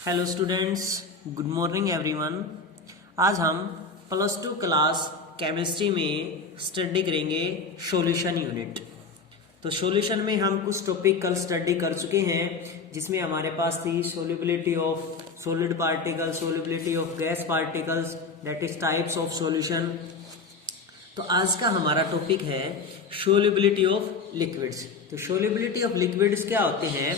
Hello students, good morning everyone. आज हम +2 class chemistry में स्टडी करेंगे सॉल्यूशन यूनिट। तो सॉल्यूशन में हम कुछ टॉपिक कल स्टडी कर चुके हैं, जिसमें हमारे पास थी solubility of solid particles, solubility of gas particles, that is types of solution. तो आज का हमारा टॉपिक है सोल्युबिलिटी ऑफ लिक्विड्स। तो सोल्युबिलिटी ऑफ लिक्विड्स क्या होते हैं?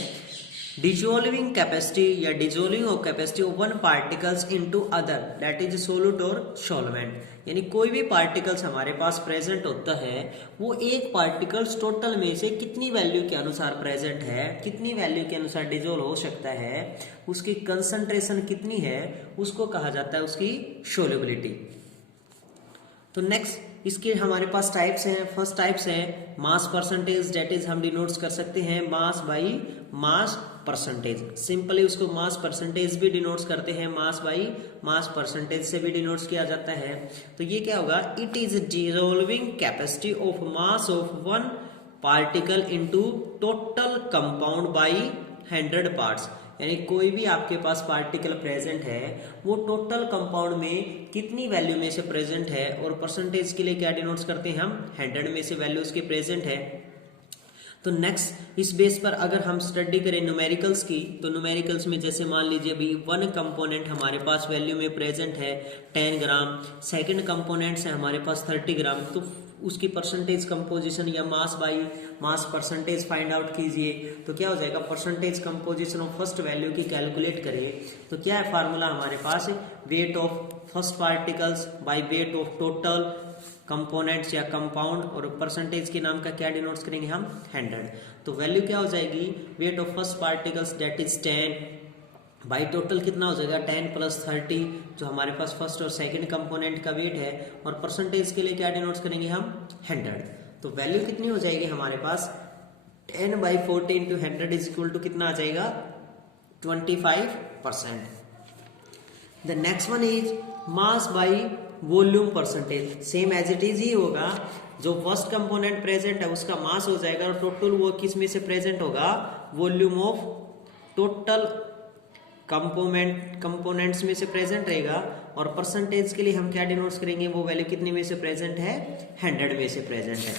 डिजोल्विंग कैपेसिटी या dissolving of capacity of one particles into other, that is solute और सॉल्वेंट। यानी कोई भी पार्टिकल्स हमारे पास प्रेजेंट होता है, वो एक पार्टिकल्स टोटल में से कितनी वैल्यू के अनुसार प्रेजेंट है, कितनी वैल्यू के अनुसार डिजोल्व हो सकता है, उसकी कंसंट्रेशन कितनी है, उसको कहा जाता है उसकी सोल्युबिलिटी। तो नेक्स्ट इसके हमारे पास टाइप्स हैं। फर्स्ट टाइप्स है मास परसेंटेज, दैट इज हम डिनोट्स कर सकते हैं मास बाई मास परसेंटेज। सिंपली उसको मास परसेंटेज भी डिनोट्स करते हैं, मास बाई मास परसेंटेज से भी डिनोट्स किया जाता है। तो ये क्या होगा? It is dissolving capacity of mass of one particle into total compound by 100 parts. यानी कोई भी आपके पास पार्टिकल प्रेजेंट है, वो टोटल कंपाउंड में कितनी वैल्यू में से प्रेजेंट है, और परसेंटेज के लिए क्या डिनोट्स करते हैं हम? 100 में से वैल्यू उसकी प्रेजेंट है। तो नेक्स्ट इस बेस पर अगर हम स्टडी करें न्यूमेरिकल्स की, तो न्यूमेरिकल्स में जैसे मान लीजिए अभी वन कंपोनेंट हमारे पास वैल्यू में प्रेजेंट है 10 ग्राम, सेकंड कंपोनेंट है हमारे पास 30 ग्राम, तो उसकी परसेंटेज कंपोजिशन या mass by mass percentage find out कीजिए। तो क्या हो जाएगा? Percentage composition of first value की कैलकुलेट करें तो क्या है फार्मूला हमारे पास? Weight of first particles by weight of total components या कंपाउंड, और परसेंटेज के नाम का क्या डिनोट्स करेंगे हम? 100। तो वैल्यू क्या हो जाएगी? Wait of first particles that is 10 by total कितना हो जाएगा? 10 + 30 जो हमारे पास फर्स्ट और सेकंड कंपोनेंट का वेट है, और परसेंटेज के लिए क्या डिनोट्स करेंगे हम? 100। तो वैल्यू कितनी हो जाएगी हमारे पास? 10/40 × 100 इज इक्वल टू कितना आ जाएगा? 25%। The next one is mass by volume percentage. Same as it is ही होगा, जो फर्स्ट कंपोनेंट प्रेजेंट है उसका मास हो जाएगा, और टोटल वो किस में से प्रेजेंट होगा? वॉल्यूम ऑफ टोटल कंपोनेंट्स में से प्रेजेंट रहेगा। और परसेंटेज के लिए हम क्या डिनोट्स करेंगे? वो वैल्यू कितने में से प्रेजेंट है? 100 में से प्रेजेंट है।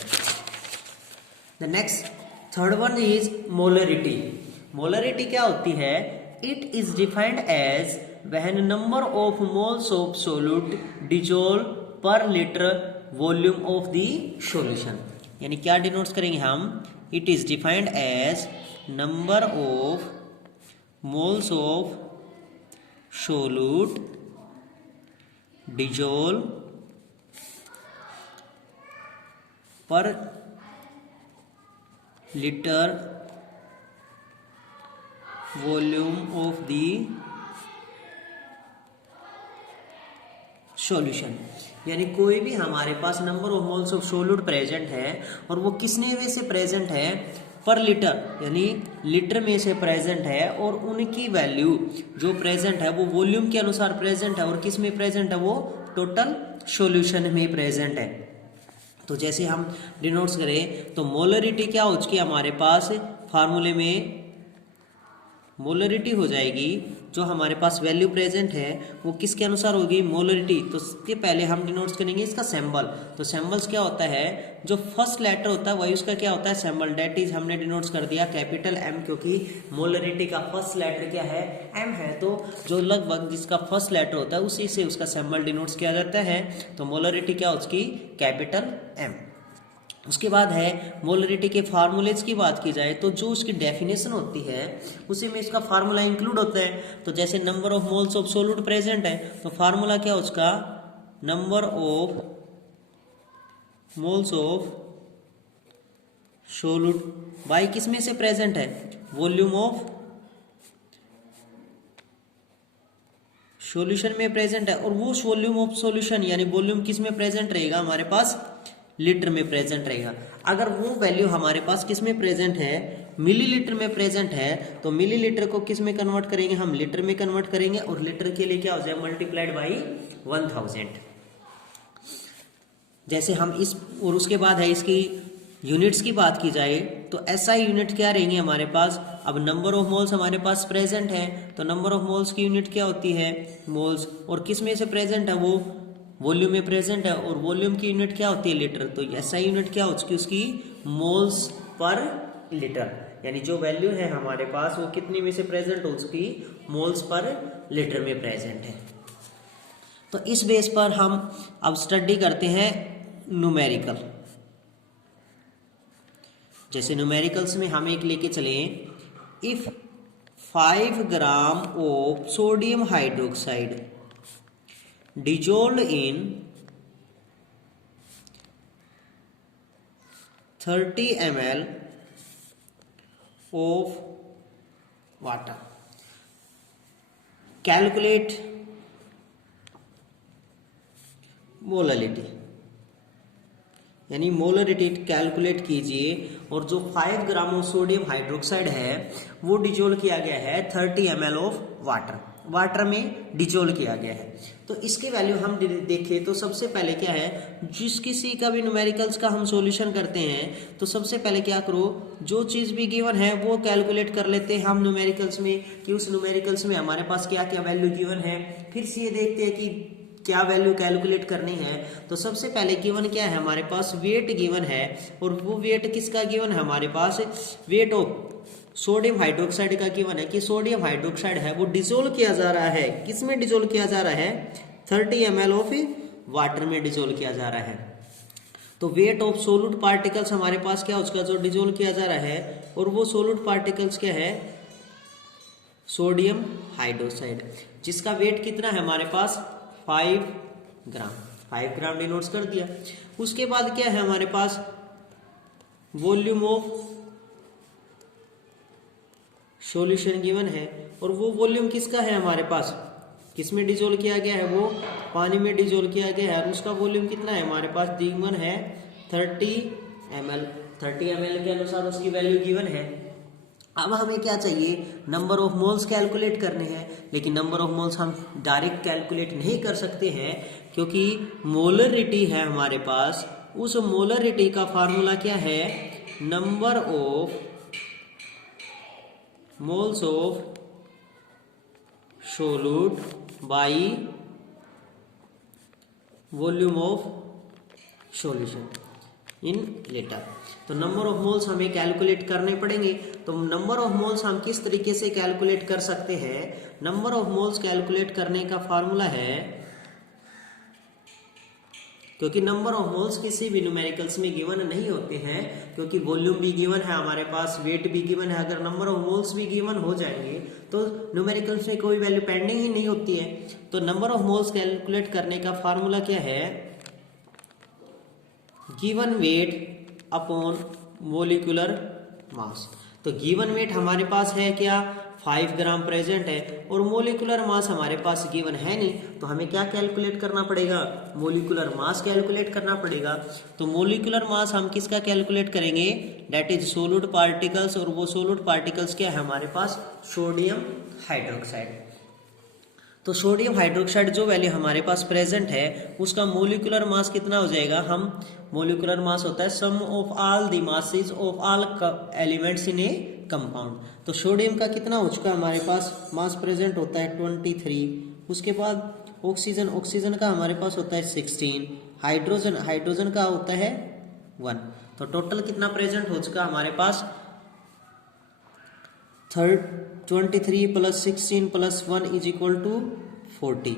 The next third one is molarity. Molarity क्या होती है? It is defined as when number of moles of solute dissolve per liter volume of the solution। यानी क्या डिनोट्स करेंगे हम? It is defined as number of moles of solute dissolve per liter volume of the solution. यानी कोई भी हमारे पास number of moles of solute present है, और वो किसने में से प्रेजेंट है? पर लीटर, यानी लीटर में से प्रेजेंट है, और उनकी वैल्यू जो प्रेजेंट है वो वॉल्यूम के अनुसार प्रेजेंट है, और किस में प्रेजेंट है? वो टोटल सॉल्यूशन में प्रेजेंट है। तो जैसे हम डिनोट्स करें तो मोलरिटी क्या हो चुकी है हमारे पास? फार्मूले में मोलरिटी हो जाएगी, जो हमारे पास वैल्यू प्रेजेंट है वो किसके अनुसार होगी? मोलरिटी। तो इसके पहले हम डिनोट्स करेंगे इसका सिंबल। तो सिंबल्स क्या होता है? जो फर्स्ट लेटर होता है वही उसका क्या होता है? सिंबल। दैट इज हमने डिनोट्स कर दिया कैपिटल M, क्योंकि मोलरिटी का फर्स्ट लेटर क्या है? M है। तो जो लगभग जिसका फर्स्ट लेटर होता है उसी से उसका सिंबल डिनोट्स किया जाता है। तो मोलरिटी क्या हो उसकी? Capital M। उसके बाद है मोलरिटी के फार्मूलेज की बात की जाए तो जो उसकी डेफिनेशन होती है उसी में इसका फार्मूला इंक्लूड होता है। तो जैसे number of moles of solute present है, तो फार्मूला क्या उसका? Number of moles of solute by किस में से प्रेजेंट है? वॉल्यूम ऑफ सॉल्यूशन में प्रेजेंट है, और वो वॉल्यूम ऑफ सॉल्यूशन यानी वॉल्यूम किस में प्रेजेंट रहेगा? हमारे पास लीटर में प्रेजेंट रहेगा। अगर वो वैल्यू हमारे पास किस में प्रेजेंट है? मिलीलीटर में प्रेजेंट है, तो मिलीलीटर को किस में कन्वर्ट करेंगे? हम लीटर में कन्वर्ट करेंगे, और लीटर के लिए क्या हो जाए? Multiplied by 1000। जैसे हम इस, और उसके बाद है इसकी यूनिट्स की बात की जाए तो SI यूनिट क्या रहेंगे हमारे पास। अब नंबर ऑफ मोल्स हमारे पास प्रेजेंट है, तो नंबर ऑफ मोल्स की यूनिट क्या होती है, मोल्स। और किस में से प्रेजेंट है, वो वॉल्यूम में प्रेजेंट है, और वॉल्यूम की यूनिट क्या होती है, लीटर। तो SI यूनिट क्या हो चुकी उसकी, मोल्स पर लीटर, यानी जो वैल्यू है हमारे पास वो कितने में से प्रेजेंट हो चुकी, मोल्स पर लीटर में प्रेजेंट है। तो इस बेस पर हम अब स्टडी करते हैं न्यूमेरिकल। जैसे न्यूमेरिकल्स में हम एक लेके चले, if 5 gram of sodium hydroxide dissolve in 30 ml of water, calculate molarity, यानी मोलरिटी कैलकुलेट कीजिए। और जो 5 ग्राम ऑफ सोडियम हाइड्रोक्साइड है वो डिजोल्व किया गया है 30 ml ऑफ वाटर में डिजोल्व किया गया है। तो इसके वैल्यू हम देखें तो सबसे पहले क्या है, जिस किसी का भी न्यूमेरिकल्स का हम सॉल्यूशन करते हैं तो सबसे पहले क्या करो, जो चीज़ भी गिवन है वो कैलकुलेट कर लेते हैं हम न्यूमेरिकल्स में, कि उस न्यूमेरिकल्स में हमारे पास क्या क्या वैल्यू गिवन है। फिर से ये देखते हैं कि क्या वैल्यू कैलकुलेट करनी है। तो सबसे पहले गिवन क्या है हमारे पास, वेट गिवन है, और वो वेट किसका गिवन है हमारे पास, वेट ऑफ सोडियम हाइड्रोक्साइड का गिवन है कि सोडियम हाइड्रोक्साइड है वो डिजोल्व किया जा रहा है, किस में डिजोल्व किया जा रहा है, 30 ml ऑफ वाटर में डिजोल्व किया जा रहा है। तो वेट ऑफ सोलूट पार्टिकल्स हमारे पास क्या, उसका जो डिजोल्व किया जा रहा है, और वो सोलूट पार्टिकल्स क्या है, सोडियम हाइड्रोक्साइड, जिसका वेट कितना है हमारे पास 5 ग्राम डिनोट्स कर दिया। उसके बाद क्या है हमारे पास, वॉल्यूम ऑफ सॉल्यूशन गिवन है, और वो वॉल्यूम किसका है हमारे पास, किसमें डिजोल्व किया गया है, वो पानी में डिजोल्व किया गया है, और उसका वॉल्यूम कितना है हमारे पास, गिवन है 30 ml। 30 ml के अनुसार उसकी वैल्यू गिवन है। अब हमें क्या चाहिए, नंबर ऑफ मोल्स कैलकुलेट करने हैं, लेकिन नंबर ऑफ मोल्स हम डायरेक्ट कैलकुलेट नहीं कर सकते हैं, क्योंकि मोलरिटी है हमारे पास। उस मोलरिटी का फार्मूला क्या है, number of moles of सोलूट by volume of solution in litre. तो नंबर ऑफ मोल्स हमें कैलकुलेट करने पड़ेंगे। तो नंबर ऑफ मोल्स हम किस तरीके से कैलकुलेट कर सकते हैं, नंबर ऑफ मोल्स कैलकुलेट करने का फार्मूला है, क्योंकि नंबर ऑफ मोल्स किसी भी न्यूमेरिकल्स में गिवन नहीं होते हैं, क्योंकि वॉल्यूम भी गिवन है हमारे पास, वेट भी गिवन है। अगर नंबर ऑफ मोल्स भी गिवन हो जाएंगे तो न्यूमेरिकल्स में कोई वैल्यू पेंडिंग ही नहीं होती है। तो नंबर ऑफ मोल्स कैलकुलेट करने का फार्मूला क्या है, given weight upon molecular mass. तो गिवन वेट हमारे पास है क्या, 5 ग्राम प्रेजेंट है, और मोलिकुलर मास हमारे पास गिवन है नहीं, तो हमें क्या कैलकुलेट करना पड़ेगा, मोलिकुलर मास कैलकुलेट करना पड़ेगा। तो मोलिकुलर मास हम किसका कैलकुलेट करेंगे, डेट इज सोलूट पार्टिकल्स, और वो सोलूट पार्टिकल्स क्या है हमारे पास, सोडियम हाइड्रोक्साइड। तो सोडियम हाइड्रोक्साइड जो वैल्यू हमारे पास प्रेजेंट है उसका मोलिकुलर मास कितना हो जाएगा, हम मोलिकुलर मास होता है sum of all the masses of all elements in a compound. तो सोडियम का कितना हो चुका है हमारे पास, मास प्रेजेंट होता है 23। उसके बाद ऑक्सीजन का हमारे पास होता है 16, हाइड्रोजन का होता है 1। तो टोटल कितना प्रेजेंट हो चुका हमारे पास, 23 + 16 + 1 = 40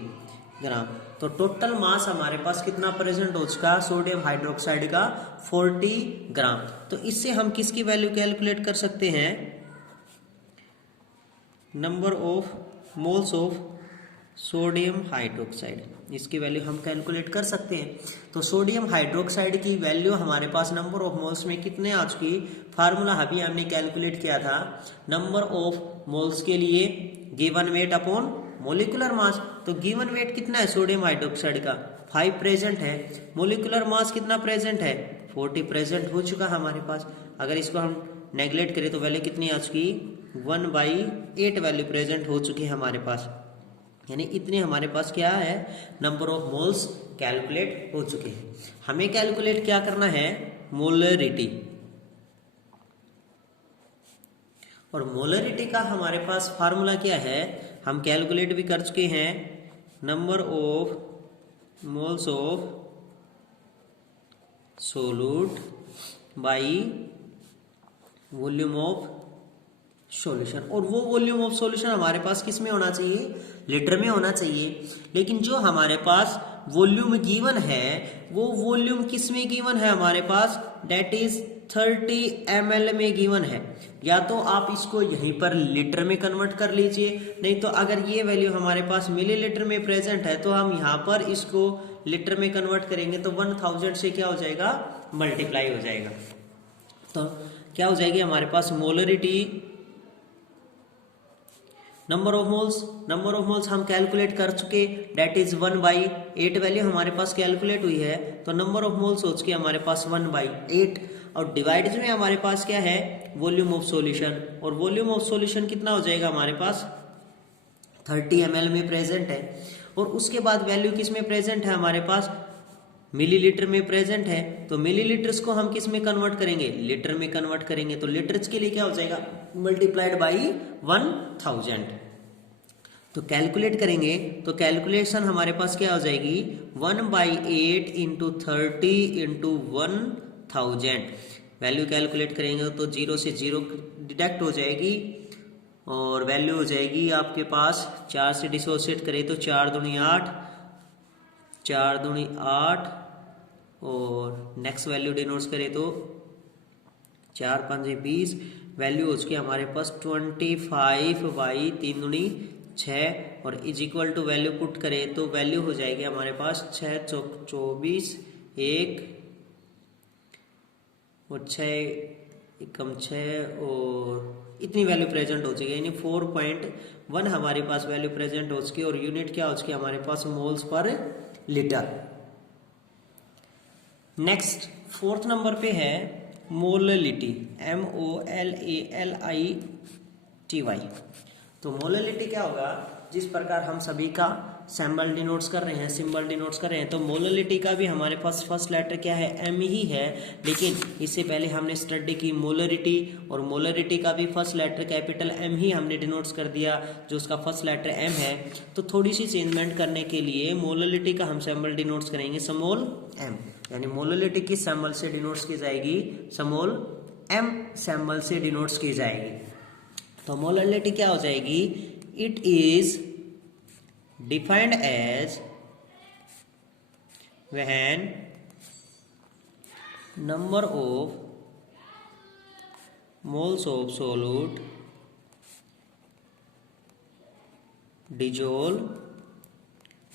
ग्राम। तो टोटल मास हमारे पास कितना प्रेजेंट हो चुका सोडियम हाइड्रोक्साइड का, 40 ग्राम। तो इससे हम किसकी वैल्यू कैलकुलेट कर सकते हैं, number of moles of sodium hydroxide, इसकी वैल्यू हम कैलकुलेट कर सकते हैं। तो सोडियम हाइड्रोक्साइड की वैल्यू हमारे पास नंबर ऑफ मोल्स में कितने आ चुकी, फार्मूला अभी हमने कैलकुलेट किया था, नंबर ऑफ मोल्स के लिए given weight upon molecular mass. तो गिवन वेट कितना है सोडियम हाइड्रोक्साइड का, 5 प्रेजेंट है, मोलिकुलर मास कितना प्रेजेंट है, 40 प्रेजेंट हो चुका हमारे पास। अगर इसको हम नेग्लेक्ट करें तो वैल्यू कितनी आ चुकी, 1/8 वैल्यू प्रेजेंट हो चुकी है हमारे पास, यानी इतने हमारे पास क्या है, नंबर ऑफ मोल्स कैलकुलेट हो चुके हैं। हमें कैलकुलेट क्या करना है, मोलरिटी। और मोलरिटी का हमारे पास फार्मूला क्या है, हम कैलकुलेट भी कर चुके हैं, number of moles of solute by volume of solution. और वो वॉल्यूम ऑफ सॉल्यूशन हमारे पास किस में होना चाहिए, लीटर में होना चाहिए। लेकिन जो हमारे पास वॉल्यूम गिवन है वो वॉल्यूम किस में गिवन है हमारे पास, डेट इज 30 ml में गिवन है। या तो आप इसको यहीं पर लीटर में कन्वर्ट कर लीजिए, नहीं तो अगर ये वैल्यू हमारे पास मिलीलीटर में प्रेजेंट है तो हम यहाँ पर इसको लीटर में कन्वर्ट करेंगे तो 1000 से क्या हो जाएगा, मल्टीप्लाई हो जाएगा। तो क्या हो जाएगी हमारे पास मोलरिटी, नंबर ऑफ मोल्स हम कैलकुलेट कर चुके, डेट इज 1/8 वैल्यू हमारे पास कैलकुलेट हुई है। तो नंबर ऑफ मोल्स हो चुके हमारे पास 1/8 और डिवाइड में हमारे पास क्या है, वॉल्यूम ऑफ सॉल्यूशन। और वॉल्यूम ऑफ सॉल्यूशन कितना हो जाएगा हमारे पास, 30 ml में प्रेजेंट है। और उसके बाद वैल्यू किस में प्रेजेंट है हमारे पास, मिलीलीटर में प्रेजेंट है। तो मिलीलीटर्स को हम किस में कन्वर्ट करेंगे, लीटर में कन्वर्ट करेंगे। तो लीटर्स के लिए क्या हो जाएगा, मल्टीप्लाइड बाई 1000। तो कैलकुलेट करेंगे तो कैलकुलेशन हमारे पास क्या हो जाएगी, 1/8 इंटू 30 इंटू 1000। वैल्यू कैलकुलेट करेंगे तो 0 से 0 डिडक्ट हो जाएगी और वैल्यू हो जाएगी आपके पास 4 से डिसोसिएट करें तो 4 दूनी 8, 4 दूनी 8 और नेक्स्ट वैल्यू डिनोट्स करें तो 4 5 20। वैल्यू हो चुकी हमारे पास 25/3 दूनी 6 और is equal to value put करें तो वैल्यू हो जाएगी हमारे पास 6 चौक 24 1 और 6 एकम 6 और इतनी वैल्यू प्रेजेंट हो चुकी है, यानी 4.1 हमारे पास वैल्यू प्रेजेंट हो चुकी है। और यूनिट क्या हो चुकी है हमारे पास, moles per litre. Next 4th number पे है मोललिटी, MOLALITY। तो मोललिटी क्या होगा, जिस प्रकार हम सभी का सिंबल डिनोट्स कर रहे हैं, तो मोललिटी का भी हमारे पास फर्स्ट लेटर क्या है, M ही है। लेकिन इससे पहले हमने स्टडी की मोलरिटी, और मोलरिटी का भी फर्स्ट लेटर कैपिटल M ही हमने डिनोट्स कर दिया, जो उसका फर्स्ट लेटर M है। तो थोड़ी सी चेंजमेंट करने के लिए मोललिटी का हम सिंबल डिनोट्स करेंगे स्मॉल m, यानी मोललिटी किस सिंबल से डिनोट्स की जाएगी, स्मॉल m सिंबल से डिनोट्स की जाएगी। तो मोललिटी क्या हो जाएगी, it is defined as when number of moles of solute dissolve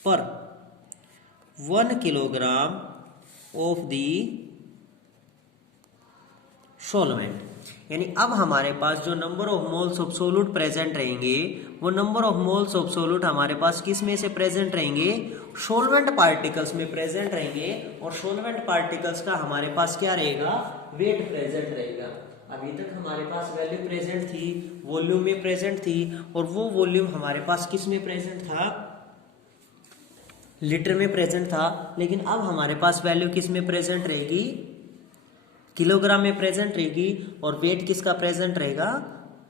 per 1 kilogram of the solvent. यानी अब हमारे पास जो number of moles of solute present रहेंगे, वो number of moles of solute हमारे पास किस में से प्रेजेंट रहेंगे, सॉल्वेंट पार्टिकल्स में प्रेजेंट रहेंगे। और सॉल्वेंट पार्टिकल्स का हमारे पास क्या रहेगा, वेट प्रेजेंट रहेगा। अभी तक हमारे पास वैल्यू प्रेजेंट थी, वॉल्यूम में प्रेजेंट थी, और वो वॉल्यूम हमारे पास किस में प्रेजेंट था, लीटर में प्रेजेंट था। लेकिन अब हमारे पास वैल्यू किस में प्रेजेंट रहेगी, किलोग्राम में प्रेजेंट रहेगी। और वेट किसका प्रेजेंट रहेगा,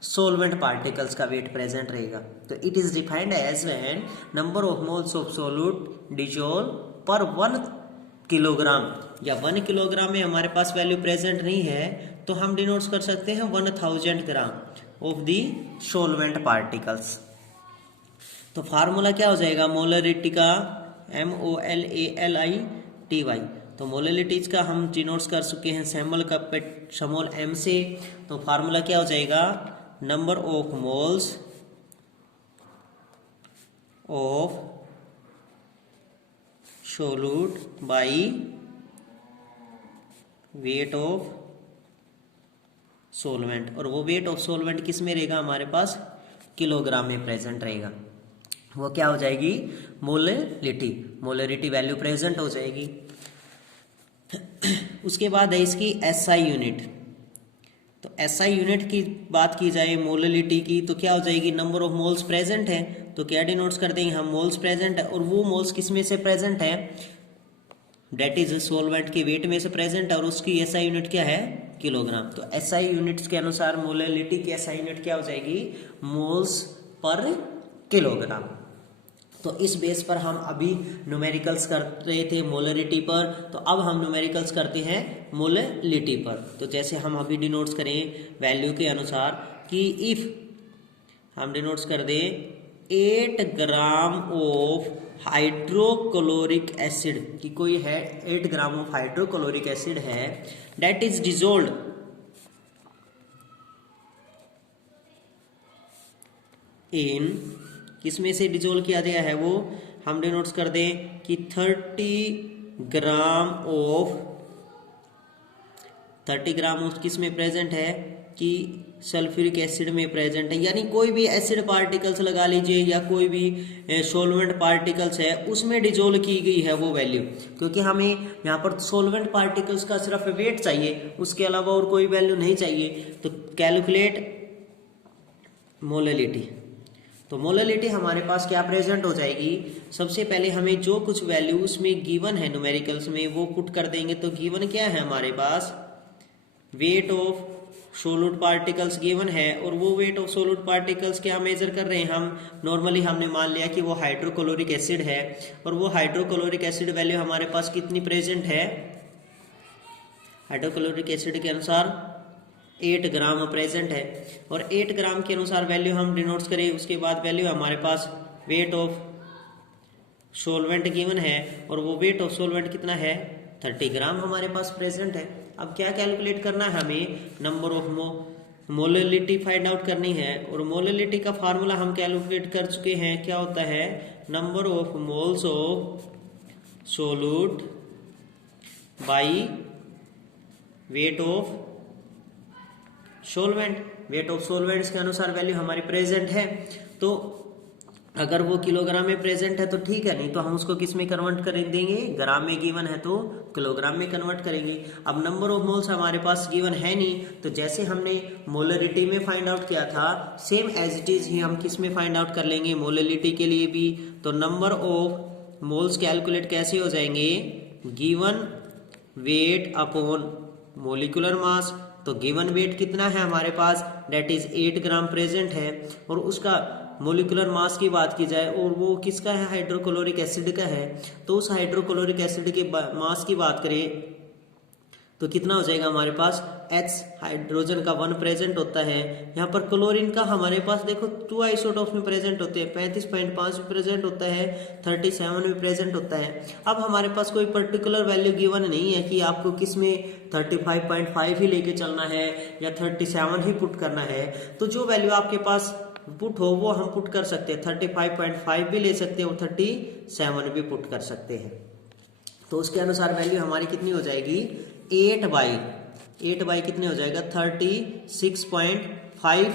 सॉल्वेंट पार्टिकल्स का वेट प्रेजेंट रहेगा। तो it is defined as when number of moles of solute dissolve per 1 kilogram, या 1 किलोग्राम में हमारे पास वैल्यू प्रेजेंट नहीं है तो हम डिनोट्स कर सकते हैं 1000 gram of the solvent particles. तो फार्मूला क्या हो जाएगा मोलरिटी का, MOLALITY। तो मोलरिटीज का हम डिनोट्स कर चुके हैं सिंबल का स्मॉल m से। तो फार्मूला क्या हो जाएगा, number of moles of solute by weight of solvent. और वो वेट ऑफ सोलवेंट किस में रहेगा हमारे पास, किलोग्राम में प्रेजेंट रहेगा। वो क्या हो जाएगी, मोलरिटी वैल्यू प्रेजेंट हो जाएगी। उसके बाद है इसकी SI यूनिट। तो SI यूनिट की बात की जाए मोलरिटी की तो क्या हो जाएगी, नंबर ऑफ मोल्स प्रेजेंट है। तो क्या डिनोट्स कर देंगे हम, मोल्स प्रेजेंट है। और वो मोल्स किस में से प्रेजेंट है, डेट इज सोलवेंट के वेट में से प्रेजेंट है। और उसकी SI यूनिट क्या है, किलोग्राम। तो एसआई यूनिट्स के अनुसार मोलैलिटी की एसआई यूनिट क्या हो जाएगी, मोल्स पर किलोग्राम। तो इस बेस पर हम अभी न्यूमेरिकल्स कर रहे थे मोलरिटी पर, तो अब हम न्यूमेरिकल्स करते हैं मोललिटी पर। तो जैसे हम अभी डिनोट्स करें वैल्यू के अनुसार कि इफ हम डिनोट्स कर दें 8 ग्राम ऑफ हाइड्रोक्लोरिक एसिड, कि कोई है 8 ग्राम ऑफ हाइड्रोक्लोरिक एसिड है, दैट इज डिजोल्व्ड इन, किसमें से डिजोल्व किया गया है वो हम डिनोट्स कर दें कि 30 ग्राम ऑफ किस में प्रेजेंट है, कि सल्फ्यूरिक एसिड में प्रेजेंट है। यानी कोई भी एसिड पार्टिकल्स लगा लीजिए या कोई भी सोलवेंट पार्टिकल्स है उसमें डिजोल्व की गई है वो वैल्यू, क्योंकि हमें यहाँ पर सोलवेंट पार्टिकल्स का सिर्फ वेट चाहिए, उसके अलावा और कोई वैल्यू नहीं चाहिए। तो कैलकुलेट मोलैलिटी। तो मोलैलिटी हमारे पास क्या प्रेजेंट हो जाएगी, सबसे पहले हमें जो कुछ वैल्यू उसमें गिवन है न्यूमेरिकल्स में वो पुट कर देंगे। तो गिवन क्या है हमारे पास, weight of solute particles given है, और वो वेट ऑफ सोलूट पार्टिकल्स क्या मेजर कर रहे हैं हम, नॉर्मली हमने मान लिया कि वो हाइड्रोक्लोरिक एसिड है, और वो हाइड्रोक्लोरिक एसिड वैल्यू हमारे पास कितनी प्रेजेंट है, हाइड्रोक्लोरिक एसिड के अनुसार 8 ग्राम प्रेजेंट है। और 8 ग्राम के अनुसार वैल्यू हम डिनोट्स करें, उसके बाद वैल्यू हमारे पास वेट ऑफ सोलवेंट गिवन है, और वो वेट ऑफ सोलवेंट कितना है, 30 ग्राम हमारे पास प्रेजेंट है। अब क्या कैलकुलेट करना है हमें, number of molality find out करनी है, और मोलैलिटी का फार्मूला हम कैलकुलेट कर चुके हैं, क्या होता है, number of moles of सोलूट by weight of solvent. Weight of solvents के अनुसार वैल्यू हमारी प्रेजेंट है, तो अगर वो किलोग्राम में प्रेजेंट है तो ठीक है, नहीं तो हम उसको किस में कन्वर्ट कर देंगे, ग्राम में गिवन है तो किलोग्राम में कन्वर्ट करेंगे। अब नंबर ऑफ मोल्स हमारे पास गिवन है नहीं, तो जैसे हमने मोलरिटी में फाइंड आउट किया था सेम एज इट इज ही हम किस में फाइंड आउट कर लेंगे, मोलरिटी के लिए भी। तो नंबर ऑफ मोल्स कैलकुलेट कैसे हो जाएंगे, given weight upon molecular mass. तो गिवन वेट कितना है हमारे पास, डेट इज 8 ग्राम प्रेजेंट है, और उसका मोलिकुलर मास की बात की जाए और वो किसका है, हाइड्रोक्लोरिक एसिड का है, तो उस हाइड्रोक्लोरिक एसिड के मास की बात करें तो कितना हो जाएगा हमारे पास, H हाइड्रोजन का 1 प्रेजेंट होता है। यहाँ पर क्लोरीन का हमारे पास देखो 2 आइसोटोप्स में प्रेजेंट होते हैं, 35.5 में प्रेजेंट होता है, 37 में प्रेजेंट होता है। अब हमारे पास कोई पर्टिकुलर वैल्यू गिवन नहीं है कि आपको किस में 35.5 ही लेके चलना है या 37 ही पुट करना है। तो जो वैल्यू आपके पास पुट हो वो हम पुट कर सकते हैं, 35.5 भी ले सकते हैं और 37 भी पुट कर सकते हैं। तो उसके अनुसार वैल्यू हमारी कितनी हो जाएगी, 8 बाई कितने हो जाएगा, 36.5,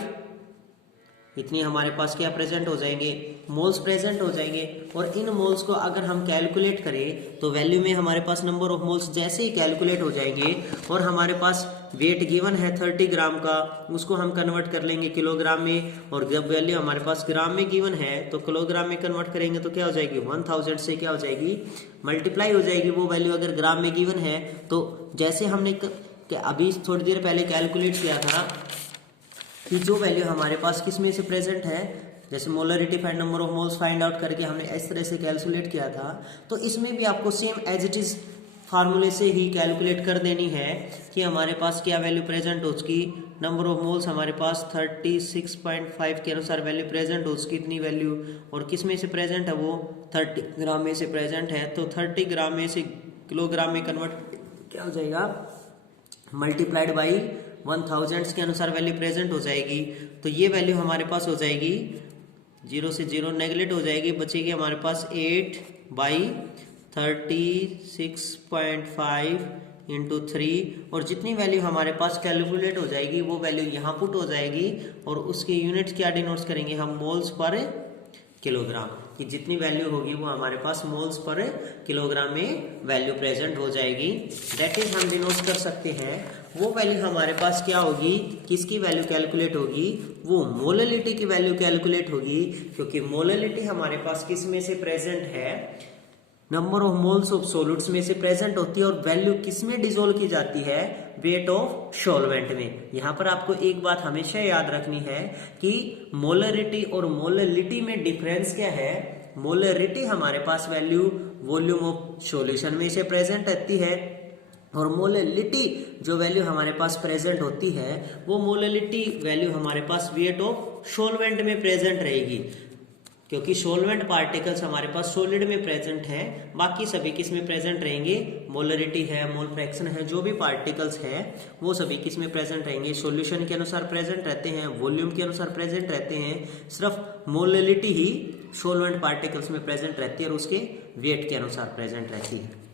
इतनी हमारे पास क्या प्रेजेंट हो जाएंगे, मोल्स प्रेजेंट हो जाएंगे। और इन मोल्स को अगर हम कैलकुलेट करें तो वैल्यू में हमारे पास नंबर ऑफ मोल्स जैसे ही कैलकुलेट हो जाएंगे, और हमारे पास वेट गिवन है 30 ग्राम का, उसको हम कन्वर्ट कर लेंगे किलोग्राम में, और जब वैल्यू हमारे पास ग्राम में गिवन है तो किलोग्राम में कन्वर्ट करेंगे तो क्या हो जाएगी, 1000 से क्या हो जाएगी, मल्टीप्लाई हो जाएगी वो वैल्यू अगर ग्राम में गिवन है। तो जैसे हमने अभी थोड़ी देर पहले कैलकुलेट किया था कि जो वैल्यू हमारे पास किस में से प्रेजेंट है, जैसे molarity find number of moles find out करके हमने इस तरह से कैलकुलेट किया था, तो इसमें भी आपको सेम एज इट इज फार्मूले से ही कैलकुलेट कर देनी है कि हमारे पास क्या वैल्यू प्रेजेंट हो उसकी, नंबर ऑफ मोल्स हमारे पास 36.5 के अनुसार वैल्यू प्रेजेंट हो उसकी इतनी वैल्यू, और किस में से प्रेजेंट है वो 30 ग्राम में से प्रेजेंट है। तो 30 ग्राम में से किलोग्राम में कन्वर्ट क्या हो जाएगा, मल्टीप्लाइड बाई 1000 के अनुसार वैल्यू प्रेजेंट हो जाएगी। तो ये वैल्यू हमारे पास हो जाएगी, 0 से 0 नेगलेक्ट हो जाएगी, बचेगी हमारे पास 8 बाई 36.5 इंटू 3, और जितनी वैल्यू हमारे पास कैलकुलेट हो जाएगी वो वैल्यू यहाँ पुट हो जाएगी, और उसके यूनिट्स क्या डिनोट्स करेंगे हम, मोल्स पर किलोग्राम, कि जितनी वैल्यू होगी वो हमारे पास मोल्स पर किलोग्राम में वैल्यू प्रेजेंट हो जाएगी। दैट इज हम डिनोट कर सकते हैं वो वैल्यू हमारे पास क्या होगी, किसकी वैल्यू कैलकुलेट होगी, वो मोलरिटी की वैल्यू कैलकुलेट होगी, क्योंकि मोलरिटी हमारे पास किस में से प्रेजेंट है, number of moles of solids में से प्रेजेंट होती है और वैल्यू किस में डिसोल्व की जाती है, वेट ऑफ सॉल्वेंट में। यहां पर आपको एक बात हमेशा याद रखनी है कि मोलरिटी और मोललिटी में डिफरेंस क्या है। मोलरिटी हमारे पास वैल्यू वॉल्यूम ऑफ सॉल्यूशन में से प्रेजेंट रहती है और मोललिटी जो वैल्यू हमारे पास प्रेजेंट होती है वो मोललिटी वैल्यू हमारे पास वेट ऑफ सॉल्वेंट में प्रेजेंट रहेगी, क्योंकि सॉल्वेंट पार्टिकल्स हमारे पास सॉलिड में प्रेजेंट है, बाकी सभी किस में प्रेजेंट रहेंगे, मोलरिटी है, मोल फ्रैक्शन है, जो भी पार्टिकल्स है वो सभी किस में प्रेजेंट रहेंगे, सॉल्यूशन के अनुसार प्रेजेंट रहते हैं, वॉल्यूम के अनुसार प्रेजेंट रहते हैं। सिर्फ मोललिटी ही सॉल्वेंट पार्टिकल्स में प्रेजेंट रहती है और उसके वेट के अनुसार प्रेजेंट रहती है।